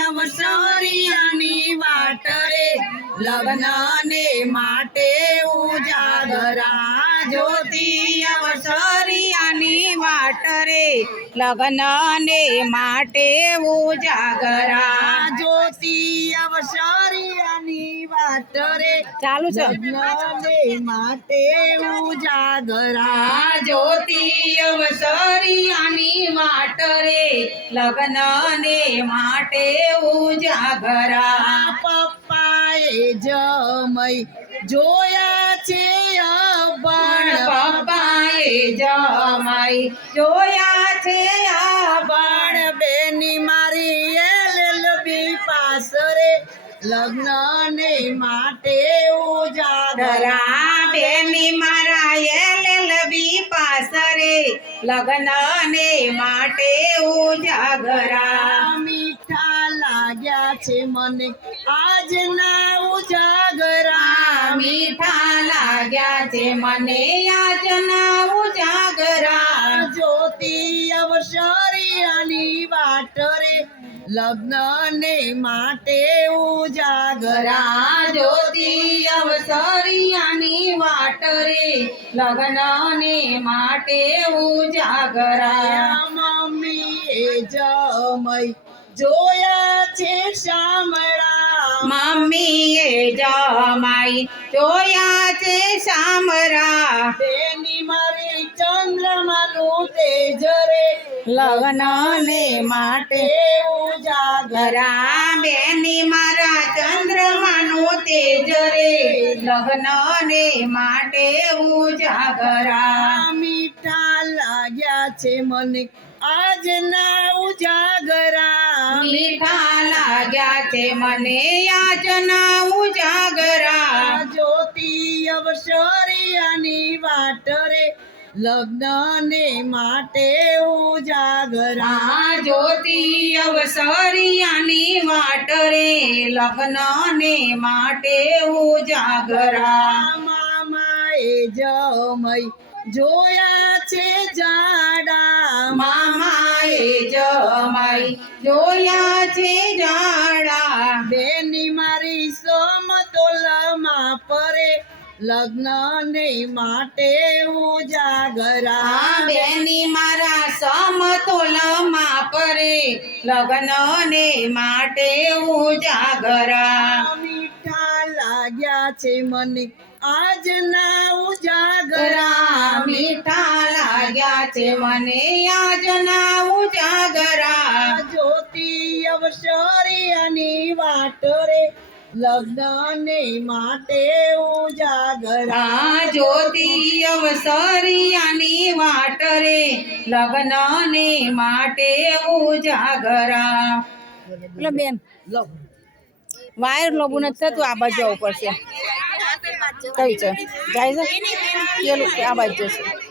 અવસરિયાની વાટ રે લગ્ન ને માટે ઉજાગરા જ્યોતિ અવસરિયાની વાટ રે લગ્ન ને માટે ઉજાગરા જ્યોતિ અવસરિયાની વાટ રે ચાલુ છે લગ્ન ને માટે ઉજાગરા જ્યોતિ અવસરિયાની વાટ રે લગ્ન ને માટે ઉજાગરા પપ્પાએ જમઈ જોયા છે અબણ પપ્પાએ જમાઈ જોયા છે અબણ બેની મારી એલએલબી પાસ રે લગ્ન ને માટે ઉજાગરા બેની મારા એલએલબી પાસ રે લગ્ન ને માટે ઉજાગરા મીઠા લાગ્યા છે મને આજના ઉજાગરા મીઠા લાગ્યા છે મને આજના ઉજાગરા જ્યોતિ અવસરિયાની વાટ રે લગ્ન ને માટે ઉજાગરા જ્યોતિ અવસરિયાની વાટ રે લગ્ન ને માટે ઉજાગરા મમ્મીએ જમઈ જોયા છે શામળા મમ્મીએ જમાઈ જોયા છે શામળા બેની મારી ચંદ્રમાનું તેજ રે લગ્ન ને માટે ઉજાગરા બેની મારા ચંદ્રમાનું તેજ રે લગ્ન ને માટે ઉજાગરા મીઠા લાગ્યા છે મને આજના ઉજાગરા મીઠા લાગ્યા છે મને આજના ઉજાગરા જ્યોતિ અવસરિયાની વાટ રે લગ્ન ને માટે ઉજાગરા જ્યોતિ અવસરિયાની વાટ રે લગ્ન ને માટે ઉજાગરા મામાએ જમઈ જોયા છે જાડા મામાએ જમાઈ જોયા છે જાડા બેની મારી સમતોલમાં પરે લગ્ન ને માટે ઉજાગરા બેની મારા સમતોલમાં પરે લગ્ન ને માટે ઉજાગરા મીઠા લાગ્યા છે મને આજના ઉજાગરા મીઠા લાગ્યા છે મને આજના ઉજાગરા જ્યોતિ અવસરિયાની વાટ રે લગ્ન ને માટે ઉજાગરા જ્યોતિ અવસરિયાની વાટ રે લગ્ન ને માટે ઉજાગરા બેન લો વાયર લોબું નથી થતું આ બાજુ ઉપર છે કઈ છે જાય છે આ બાજુ જશે